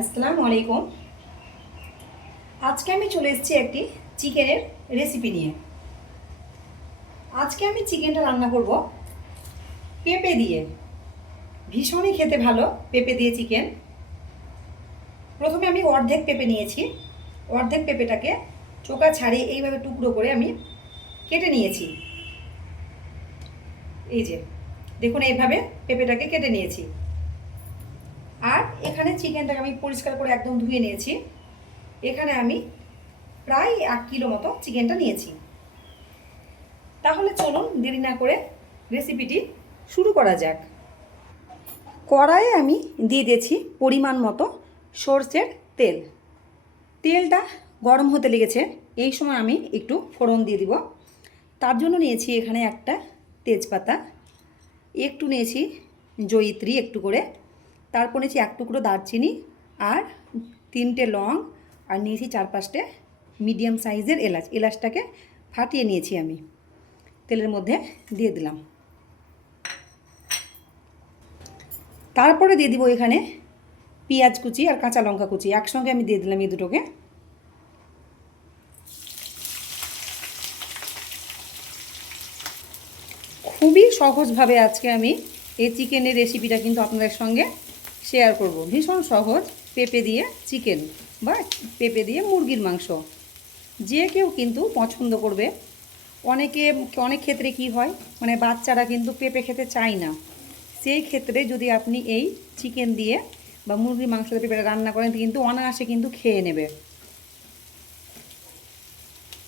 আসসালামু আলাইকুম। আজকে আমি চলে এসেছি একটি চিকেনের রেসিপি নিয়ে। আজকে আমি চিকেনটা রান্না করব পেঁপে দিয়ে। ভীষণই খেতে ভালো পেঁপে দিয়ে চিকেন। প্রথমে আমি অর্ধেক পেঁপে নিয়েছি। অর্ধেক পেঁপেটাকে চোকা ছাড়িয়ে এইভাবে টুকরো করে আমি কেটে নিয়েছি। এই যে দেখুন, এইভাবে পেঁপেটাকে কেটে নিয়েছি। আর এখানে চিকেনটাকে আমি পরিষ্কার করে একদম ধুয়ে নিয়েছি। এখানে আমি প্রায় 1 কিলো মতো চিকেনটা নিয়েছি। তাহলে চলুন দেরি না করে রেসিপিটি শুরু করা যাক। কড়াইয়ে আমি দিয়ে দিয়েছি পরিমাণ মতো সরষের তেল। তেলটা গরম হতে লেগেছে। এই সময় আমি একটু ফোড়ন দিয়ে দিব। তার জন্য নিয়েছি এখানে একটা তেজপাতা, একটু নিয়েছি জয়িত্রী একটু করে, তারপর নিয়েছি 1 টুকরো দারচিনি আর 3টে লং, আর নিয়েছি 4-5টে মিডিয়াম সাইজের এলাচ। এলাচটাকে ফাটিয়ে নিয়েছি আমি, তেলের মধ্যে দিয়ে দিলাম। তারপরে দিয়ে দিব এখানে পেঁয়াজ কুচি আর কাঁচা লঙ্কা কুচি একসঙ্গে আমি দিয়ে দিলাম এই দুটোকে। খুবই সহজভাবে আজকে আমি এই চিকেনের রেসিপিটা কিন্তু আপনাদের সঙ্গে শেয়ার করব। ভীষণ সহজ, পেঁপে দিয়ে চিকেন বা পেঁপে দিয়ে মুরগির মাংস যে কেউ কিন্তু পছন্দ করবে। অনেক ক্ষেত্রে কি হয়, মানে বাচ্চারা কিন্তু পেঁপে খেতে চায় না। সেই ক্ষেত্রে যদি আপনি এই চিকেন দিয়ে বা মুরগির মাংস দিয়ে পেঁপেটা রান্না করেন কিন্তু অনায়াসে কিন্তু খেয়ে নেবে।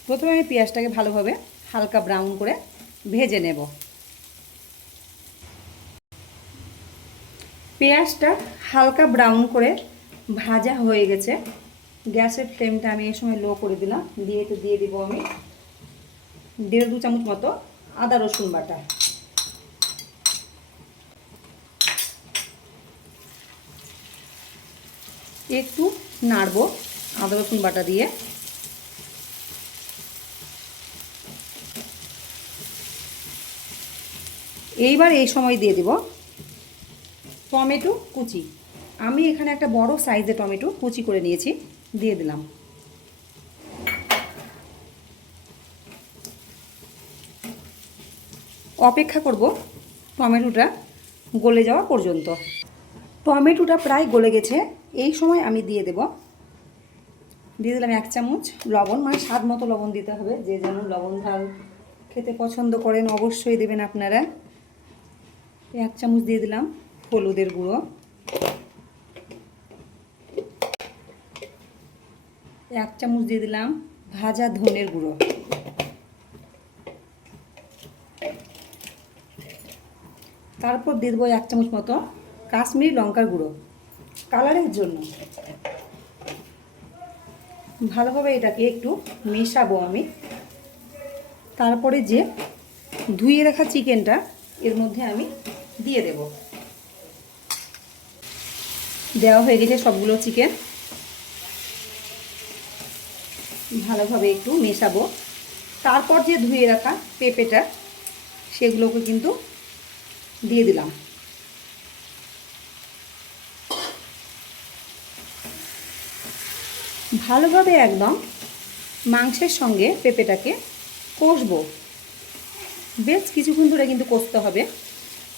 প্রথমে আমি পেঁয়াজটাকে ভালোভাবে হালকা ব্রাউন করে ভেজে নেব। পেঁয়াজটা হালকা ব্রাউন করে ভাজা হয়ে গেছে। গ্যাসের ফ্লেমটা আমি এই সময় লো করে দিলাম। দিয়ে দিব আমি 1.5-2 চামচ মতো আদা রসুন বাটা। একটু নাড়বো আদা রসুন বাটা দিয়ে। এইবার এই সময় দিয়ে দিব টমেটো কুচি। আমি এখানে একটা বড় সাইজের টমেটো কুচি করে নিয়েছি, দিয়ে দিলাম। অপেক্ষা করব টমেটোটা গলে যাওয়া পর্যন্ত। টমেটোটা প্রায় গলে গেছে। এই সময় আমি দিয়ে দিলাম 1 চামচ লবণ, মানে স্বাদ মতো লবণ দিতে হবে। যে যেমন লবণ ঝাল খেতে পছন্দ করেন অবশ্যই দেবেন আপনারা। 1 চামচ দিয়ে দিলাম হলুদের গুঁড়ো, 1 চামচ দিয়ে দিলাম ভাজা ধনের গুঁড়ো, তারপর দিয়ে দেবো 1 চামচ মতো কাশ্মীরি লঙ্কার গুঁড়ো কালারের জন্য। ভালোভাবে এটাকে একটু মেশাবো আমি। তারপরে যে ধুয়ে রাখা চিকেনটা এর মধ্যে আমি দিয়ে দেব। দেওয়া হয়ে গেছে সবগুলো চিকেন। ভালোভাবে একটু মেশাবো। তারপর যে ধুয়ে রাখা পেঁপেটা সেগুলোকে কিন্তু দিয়ে দিলাম। ভালোভাবে একদম মাংসের সঙ্গে পেঁপেটাকে কষবো। বেশ কিছুক্ষণ ধরে কিন্তু কষতে হবে,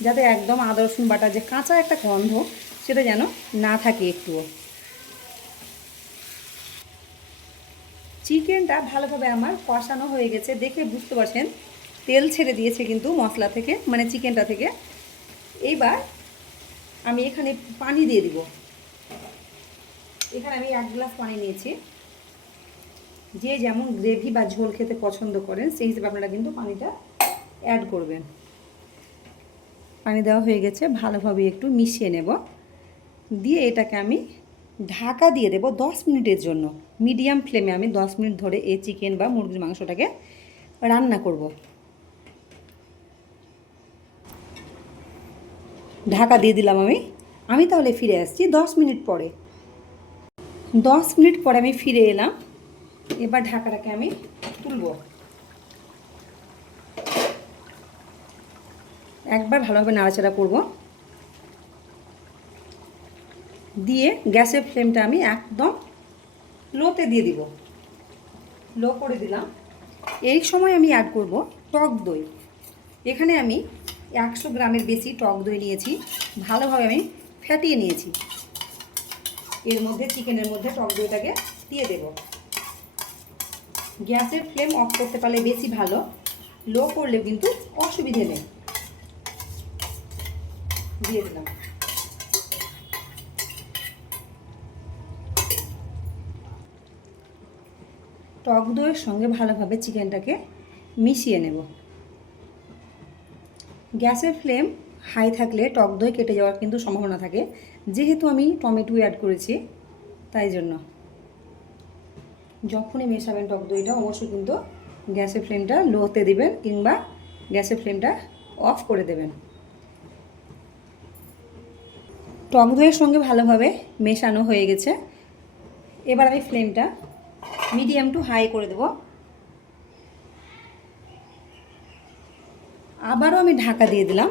যাতে একদম আদা রসুন বাটা যে কাঁচা একটা গন্ধ সেটা যেন না থাকে একটুও। চিকেনটা ভালোভাবে আমার কষানো হয়ে গেছে, দেখে বুঝতে পারছেন তেল ছেড়ে দিয়েছে কিন্তু মশলা থেকে, মানে চিকেনটা থেকে। এইবার আমি এখানে পানি দিয়ে দিব। এখানে আমি 1 গ্লাস পানি নিয়েছি। যে যেমন গ্রেভি বা ঝোল খেতে পছন্দ করেন সেই হিসেবে আপনারা কিন্তু পানিটা অ্যাড করবেন। পানি দেওয়া হয়ে গেছে, ভালোভাবে একটু মিশিয়ে নেব। দিয়ে এটাকে আমি ঢাকা দিয়ে দেব 10 মিনিটের জন্য। মিডিয়াম ফ্লেমে আমি 10 মিনিট ধরে এই চিকেন বা মুরগির মাংসটাকে রান্না করব। ঢাকা দিয়ে দিলাম আমি তাহলে ফিরে আসছি 10 মিনিট পরে। 10 মিনিট পরে আমি ফিরে এলাম। এবার ঢাকাটাকে আমি তুলব। একবার ভালোভাবে নাড়াচাড়া করব। দিয়ে গ্যাসের ফ্লেমটা আমি একদম লোতে দিয়ে দিব, লো করে দিলাম। এই সময় আমি অ্যাড করব টক দই। এখানে আমি 100 গ্রামের বেশি টক দই নিয়েছি, ভালোভাবে আমি ফ্যাটিয়ে নিয়েছি। এর মধ্যে চিকেনের মধ্যে টক দইটাকে দিয়ে দেব। গ্যাসের ফ্লেম অফ করতে পারলে বেশি ভালো, লো করলে কিন্তু অসুবিধে নেই। দিয়ে দিলাম। টক দইয়ের সঙ্গে ভালোভাবে চিকেনটাকে মিশিয়ে নেব। গ্যাসের ফ্লেম হাই থাকলে টক দই কেটে যাওয়ার কিন্তু সম্ভাবনা থাকে, যেহেতু আমি টমেটো অ্যাড করেছি তাই জন্য। যখনই মেশাবেন টক দইটা অবশ্যই কিন্তু গ্যাসের ফ্লেমটা লোতে দিবেন কিংবা গ্যাসের ফ্লেমটা অফ করে দেবেন। টক দইয়ের সঙ্গে ভালোভাবে মেশানো হয়ে গেছে। এবার আমি ফ্লেমটা মিডিয়াম টু হাই করে দেব। আবারও আমি ঢাকা দিয়ে দিলাম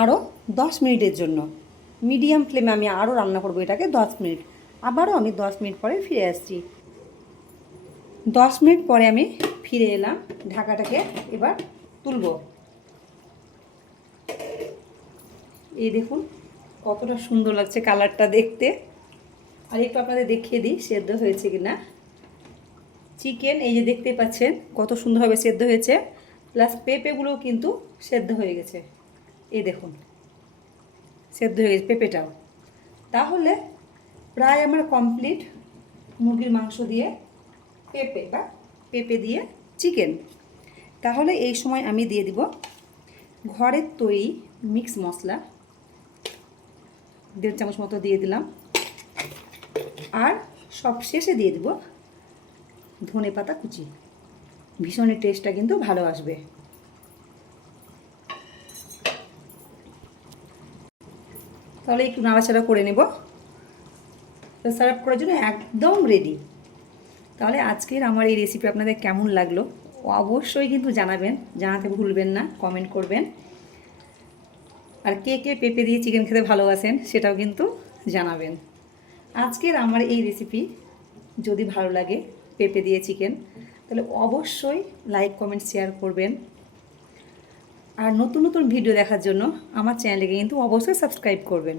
আরও 10 মিনিটের জন্য। মিডিয়াম ফ্লেমে আমি আরও রান্না করব এটাকে 10 মিনিট। আবারও আমি 10 মিনিট পরে ফিরে আসছি। 10 মিনিট পরে আমি ফিরে এলাম। ঢাকাটাকে এবার তুলব। এই দেখুন কতটা সুন্দর লাগছে কালারটা দেখতে। আর একটু আপনাদের দেখিয়ে দিই সেদ্ধ হয়েছে কিনা। চিকেন এই যে দেখতে পাচ্ছেন কত সুন্দরভাবে সেদ্ধ হয়েছে, প্লাস পেঁপেগুলোও কিন্তু সেদ্ধ হয়ে গেছে। এই দেখুন সেদ্ধ হয়ে গেছে পেঁপেটাও। তাহলে প্রায় আমার কমপ্লিট মুরগির মাংস দিয়ে পেঁপে দিয়ে চিকেন। তাহলে এই সময় আমি দিয়ে দিব ঘরের তৈরি মিক্স মশলা 1.5 চামচ মতো দিয়ে দিলাম। আর সব শেষে দিয়ে দিব ধনেপাতা কুচি। ভীষণই টেস্টটা কিন্তু ভালো আসবে। তাহলে একটু নাড়াচাড়া করে নেব। সার্ভ করার জন্য একদম রেডি। তাহলে আজকের আমার এই রেসিপি আপনাদের কেমন লাগলো অবশ্যই কিন্তু জানাবেন, জানাতে ভুলবেন না, কমেন্ট করবেন। আর কে কে পেঁপে দিয়ে চিকেন খেতে ভালোবাসেন সেটাও কিন্তু জানাবেন। আজকের আমার এই রেসিপি যদি ভালো লাগে পেঁপে দিয়ে চিকেন, তাহলে অবশ্যই লাইক কমেন্ট শেয়ার করবেন। আর নতুন নতুন ভিডিও দেখার জন্য আমার চ্যানেলকে কিন্তু অবশ্যই সাবস্ক্রাইব করবেন।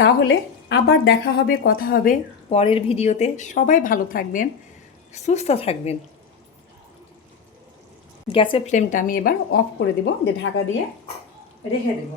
তাহলে আবার দেখা হবে, কথা হবে পরের ভিডিওতে। সবাই ভালো থাকবেন, সুস্থ থাকবেন। গ্যাসের ফ্লেমটা আমি এবার অফ করে দেব, দিয়ে ঢাকা দিয়ে রেখে দেব।